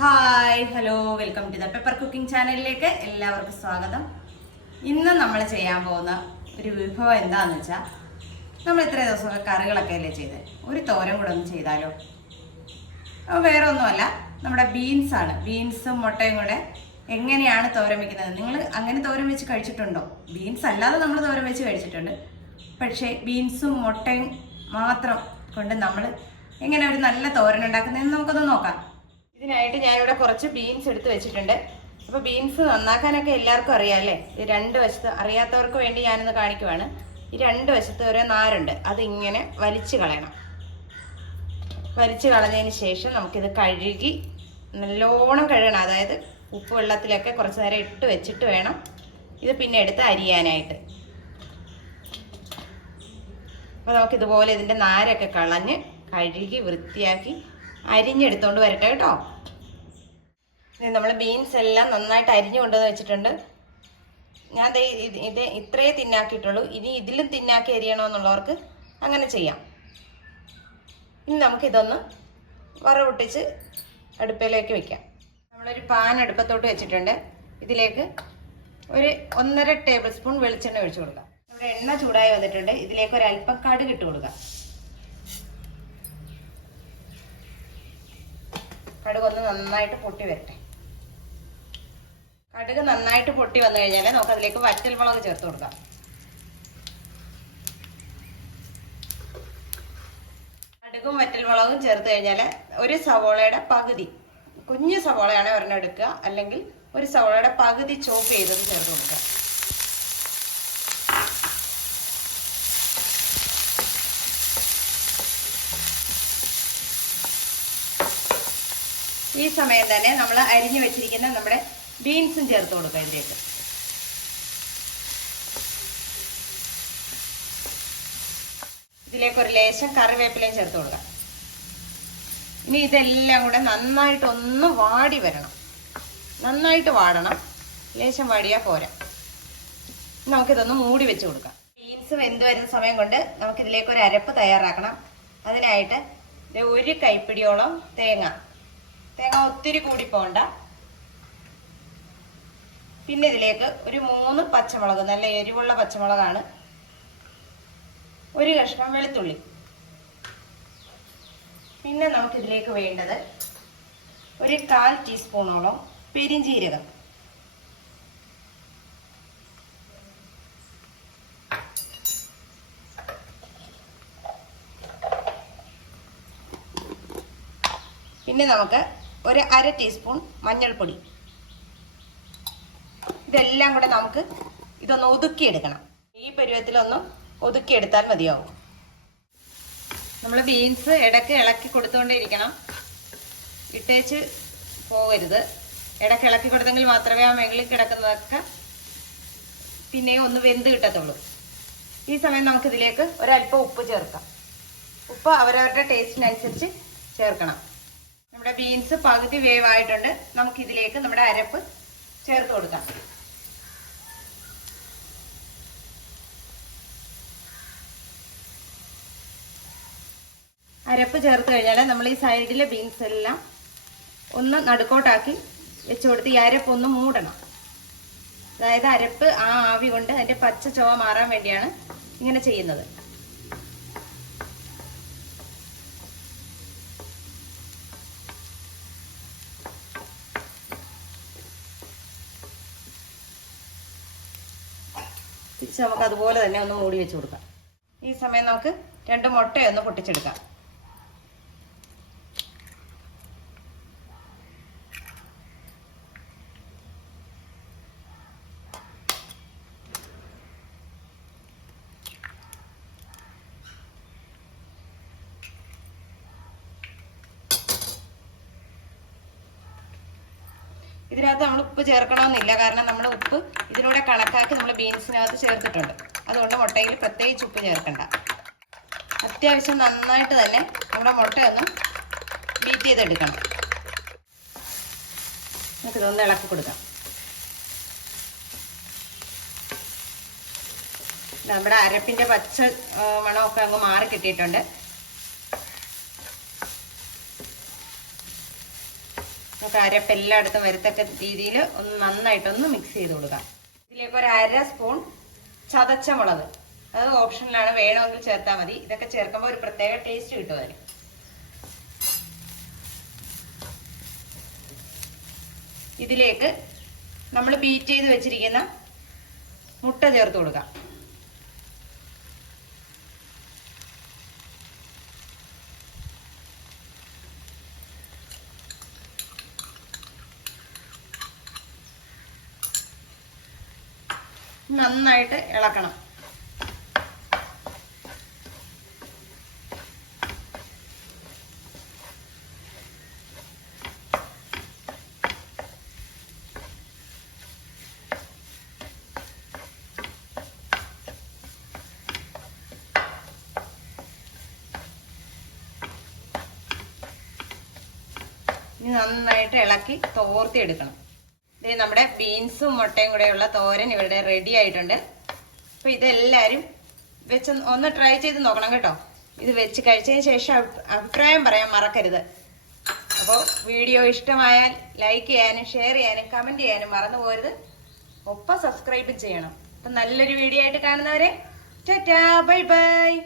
Hi hello welcome to the pepper cooking ചാനലിലേക്ക് എല്ലാവർക്കും സ്വാഗതം. ഇന്ന് നമ്മൾ ചെയ്യാൻ പോകുന്ന ഒരു വിഭവം എന്താണെന്ന് വെച്ചാൽ നമ്മൾ ഇത്ര ദിവസമൊക്കെ കറികളൊക്കെ അല്ലേ ചെയ്ത്? ഒരു തോരൻ കൂടെ ഒന്ന് ചെയ്താലോ? വേറെ ഒന്നുമല്ല നമ്മുടെ ബീൻസ് ആണ്. ബീൻസും മുട്ടയും കൂടെ എങ്ങനെയാണ് തോരൻ വയ്ക്കുന്നത് നിങ്ങൾ അങ്ങനെ തോരൻ വെച്ച് കഴിച്ചിട്ടുണ്ടോ? ബീൻസ് അല്ലാതെ നമ്മൾ തോരൻ വെച്ച് കഴിച്ചിട്ടുണ്ട്. പക്ഷേ ബീൻസും മുട്ടയും മാത്രം കൊണ്ട് നമ്മൾ എങ്ങനെ ഒരു നല്ല തോരൻ ഉണ്ടാക്കുന്നതെന്ന് നമുക്കൊന്ന് നോക്കാം. ഇതിനായിട്ട് ഞാനിവിടെ കുറച്ച് ബീൻസ് എടുത്ത് വെച്ചിട്ടുണ്ട്. അപ്പോൾ ബീൻസ് നന്നാക്കാനൊക്കെ എല്ലാവർക്കും അറിയാം അല്ലേ? ഈ രണ്ട് വശത്ത് അറിയാത്തവർക്ക് വേണ്ടി ഞാനൊന്ന് കാണിക്കുവാണ്. ഈ രണ്ട് വശത്ത് ഓരോ നാരുണ്ട്. അതിങ്ങനെ വലിച്ചു കളയണം. വലിച്ചു കളഞ്ഞതിന് ശേഷം നമുക്കിത് കഴുകി നല്ലോണം കഴുകണം. അതായത് ഉപ്പ് വെള്ളത്തിലൊക്കെ കുറച്ച് നേരം ഇട്ട് വെച്ചിട്ട് വേണം ഇത് പിന്നെ എടുത്ത് അരിയാനായിട്ട്. അപ്പോൾ നമുക്കിതുപോലെ ഇതിന്റെ നാരൊക്കെ കളഞ്ഞ് കഴുകി വൃത്തിയാക്കി അരിഞ്ഞെടുത്തോണ്ട് വരട്ടെ കേട്ടോ. നമ്മൾ ബീൻസ് എല്ലാം നന്നായിട്ട് അരിഞ്ഞു കൊണ്ടുവന്ന് വെച്ചിട്ടുണ്ട്. ഞാൻ ഇത് ഇത് ഇത്രയേ തിന്നാക്കിയിട്ടുള്ളൂ. ഇനി ഇതിലും തിന്നാക്കി അരിയണമെന്നുള്ളവർക്ക് അങ്ങനെ ചെയ്യാം. ഇനി നമുക്കിതൊന്ന് വറവിട്ടിച്ച് അടുപ്പിലേക്ക് വെക്കാം. നമ്മളൊരു പാൻ അടുപ്പത്തോട്ട് വെച്ചിട്ടുണ്ട്. ഇതിലേക്ക് ഒരു ഒന്നര ടേബിൾ സ്പൂൺ വെളിച്ചെണ്ണ ഒഴിച്ചു കൊടുക്കാം. നമ്മുടെ എണ്ണ ചൂടായി വന്നിട്ടുണ്ട്. ഇതിലേക്ക് ഒരു അല്പം കടുക് ഇട്ട് കൊടുക്കാം. കടുക് ഒന്ന് നന്നായിട്ട് പൊട്ടി വരട്ടെ. കടുക് നന്നായിട്ട് പൊട്ടി വന്നു കഴിഞ്ഞാൽ നമുക്ക് അതിലേക്ക് വറ്റൽ മുളക് ചേർത്ത് കൊടുക്കാം. കടുകും വറ്റൽ മുളകും ചേർത്ത് കഴിഞ്ഞാൽ ഒരു സവോളയുടെ പകുതി കുഞ്ഞു സവോളയാണ് ഒരെണ്ണം എടുക്കുക. അല്ലെങ്കിൽ ഒരു സവോളയുടെ പകുതി ചോപ്പ് ചെയ്തത് ചേർത്ത് കൊടുക്കുക. ഈ സമയം തന്നെ നമ്മൾ അരിഞ്ഞു വെച്ചിരിക്കുന്ന നമ്മുടെ ബീൻസും ചേർത്ത് കൊടുക്കുക ഇതിലേക്ക്. ഇതിലേക്ക് ഒരു ലേശം കറിവേപ്പിലയും ചേർത്ത് കൊടുക്കാം. ഇനി ഇതെല്ലാം കൂടെ നന്നായിട്ട് ഒന്ന് വാടി വരണം. നന്നായിട്ട് വാടണം. ലേശം വാടിയാൽ പോരാ. നമുക്കിതൊന്ന് മൂടി വെച്ച് കൊടുക്കാം. ബീൻസ് വെന്ത് വരുന്ന സമയം കൊണ്ട് നമുക്കിതിലേക്ക് ഒരു അരപ്പ് തയ്യാറാക്കണം. അതിനായിട്ട് ഒരു കൈപ്പിടിയോളം തേങ്ങ. തേങ്ങ ഒത്തിരി കൂടി പോണ്ട പിന്നെ ഇതിലേക്ക് ഒരു മൂന്ന് പച്ചമുളക് നല്ല എരിവുള്ള പച്ചമുളകാണ്. ഒരു കഷ്ണം വെളുത്തുള്ളി. പിന്നെ നമുക്ക് ഇതിലേക്ക് വേണ്ടത് ഒരു കാൽ ടീസ്പൂണോളം പെരിഞ്ജീരകം പിന്നെ നമുക്ക് ഒരു അര ടീസ്പൂൺ മഞ്ഞൾപ്പൊടി. ഇതെല്ലാം കൂടെ നമുക്ക് ഇതൊന്ന് ഒതുക്കിയെടുക്കണം. ഈ പരുവത്തിലൊന്ന് ഒതുക്കിയെടുത്താൽ മതിയാവും. നമ്മൾ ബീൻസ് ഇടയ്ക്ക് ഇളക്കി കൊടുത്തുകൊണ്ടേയിരിക്കണം ഇട്ടേച്ച് പോകരുത്. ഇടയ്ക്ക് ഇളക്കി കൊടുത്തെങ്കിൽ മാത്രമേ ആ മേളിൽ കിടക്കുന്നതൊക്കെ പിന്നെയും ഒന്ന് വെന്ത് കിട്ടത്തുള്ളൂ. ഈ സമയം നമുക്കിതിലേക്ക് ഒരല്പം ഉപ്പ് ചേർക്കാം. ഉപ്പ് അവരവരുടെ ടേസ്റ്റിനനുസരിച്ച് ചേർക്കണം. നമ്മുടെ ബീൻസ് പകുതി വേവായിട്ടുണ്ട്. നമുക്കിതിലേക്ക് നമ്മുടെ അരപ്പ് ചേർത്ത് കൊടുക്കാം. അരപ്പ് ചേർത്ത് കഴിഞ്ഞാൽ നമ്മൾ ഈ സൈഡിലെ ബീൻസ് എല്ലാം ഒന്ന് നടുക്കോട്ടാക്കി വെച്ച് കൊടുത്ത് ഈ അരപ്പ് ഒന്ന് മൂടണം. അതായത് അരപ്പ് ആ ആവി കൊണ്ട് അതിന്റെ പച്ച ചുവ മാറാൻ വേണ്ടിയാണ് ഇങ്ങനെ ചെയ്യുന്നത്. തിരിച്ച് നമുക്ക് അതുപോലെ തന്നെ ഒന്ന് മൂടി വെച്ച് കൊടുക്കാം. ഈ സമയം നമുക്ക് രണ്ട് മുട്ടയൊന്ന് പൊട്ടിച്ചെടുക്കാം. ഇതിനകത്ത് നമ്മൾ ഉപ്പ് ചേർക്കണമെന്നില്ല. കാരണം നമ്മൾ ഉപ്പ് ഇതിലൂടെ കണക്കാക്കി നമ്മൾ ബീൻസിനകത്ത് ചേർത്തിട്ടുണ്ട്. അതുകൊണ്ട് മുട്ടയിൽ പ്രത്യേകിച്ച് ഉപ്പ് ചേർക്കണ്ട. അത്യാവശ്യം നന്നായിട്ട് തന്നെ നമ്മുടെ മുട്ടയൊന്ന് ബീറ്റ് ചെയ്തെടുക്കണം. നമുക്ക് ഇതൊന്ന് ഇളക്കി കൊടുക്കാം. നമ്മുടെ അരപ്പിന്റെ പച്ച മണമൊക്കെ അങ്ങ് മാറി കിട്ടിയിട്ടുണ്ട്. നമുക്ക് അരപ്പ് എല്ലായിടത്തും വരത്തക്ക രീതിയിൽ ഒന്ന് നന്നായിട്ടൊന്ന് മിക്സ് ചെയ്ത് കൊടുക്കാം. ഇതിലേക്ക് ഒരു അര സ്പൂൺ ചതച്ച മുളക്. അത് ഓപ്ഷനിലാണ് വേണമെങ്കിൽ ചേർത്താൽ മതി. ഇതൊക്കെ ചേർക്കുമ്പോൾ ഒരു പ്രത്യേക ടേസ്റ്റ് കിട്ടും അതിന്. ഇതിലേക്ക് നമ്മൾ ബീറ്റ് ചെയ്ത് വെച്ചിരിക്കുന്ന മുട്ട ചേർത്ത് കൊടുക്കാം. നന്നായിട്ട് ഇളക്കണം. നന്നായിട്ട് ഇളക്കി തോർത്തി എടുക്കണം ഇത് നമ്മുടെ ബീൻസും മുട്ടയും കൂടെയുള്ള തോരൻ ഇവിടെ റെഡി ആയിട്ടുണ്ട്. അപ്പൊ ഇതെല്ലാരും വെച്ച് ഒന്ന് ട്രൈ ചെയ്ത് നോക്കണം കേട്ടോ. ഇത് വെച്ച് കഴിച്ചതിന് ശേഷം അഭിപ്രായം പറയാൻ മറക്കരുത്. അപ്പോൾ വീഡിയോ ഇഷ്ടമായാൽ ലൈക്ക് ചെയ്യാനും ഷെയർ ചെയ്യാനും കമന്റ് ചെയ്യാനും മറന്നു പോരുത് ഒപ്പം സബ്സ്ക്രൈബ് ചെയ്യണം. അപ്പൊ നല്ലൊരു വീഡിയോ ആയിട്ട് കാണുന്നവരെ ബൈ ബൈ